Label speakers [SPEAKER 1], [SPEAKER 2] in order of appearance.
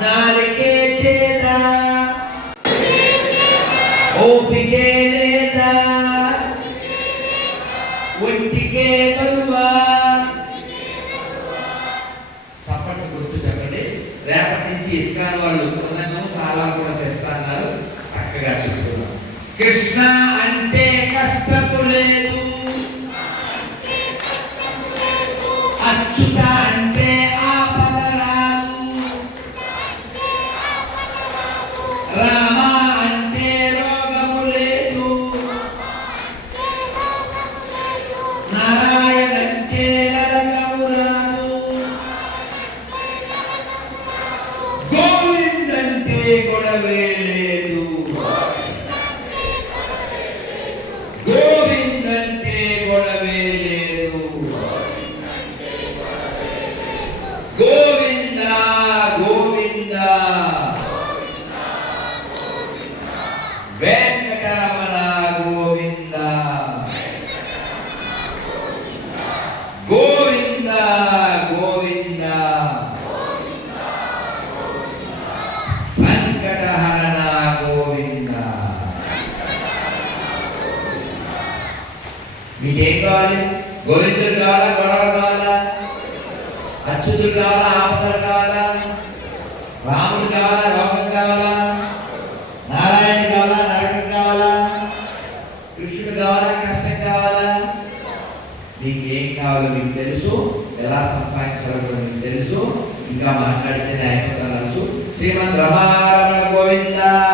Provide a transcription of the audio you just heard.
[SPEAKER 1] నాలుగే చేదా ఓపికే లేదా? ఒంటికే బరువా? చప్పట్లు గుర్తు చెప్పండి. రేపటి నుంచి ఇస్కాన్ వాళ్ళు ఉన్నదము తాళాలు కూడా తెస్తా అన్నారు చక్కగా అంటే కష్టపు లేదు. అచ్యుత రామ అంటే రోగము లేదు. నారాయణ అంటే నరకము రాదు. గోవింద్ గొడవే లేదు. వెంకటరమణ గోవింద గోవింద గోవింద సంకటహరణ గోవింద మీకేం కావాలి గోవిందుడు కావాలా గొడవ కావాలా అచ్యుతుడు కావాలా ఆపదలు కావాలా రాముడు కావాలా రోగం కావాలా నారాయణ కావాలా నరకం కావాలా కావాలా? కష్టం కావాలా? మీకు ఏం కావాలో మీకు తెలుసు. ఎలా సంపాదించాలో కూడా మీకు తెలుసు. ఇంకా మాట్లాడితే అయిపోతాను శ్రీమద్ రమారమణ గోవింద.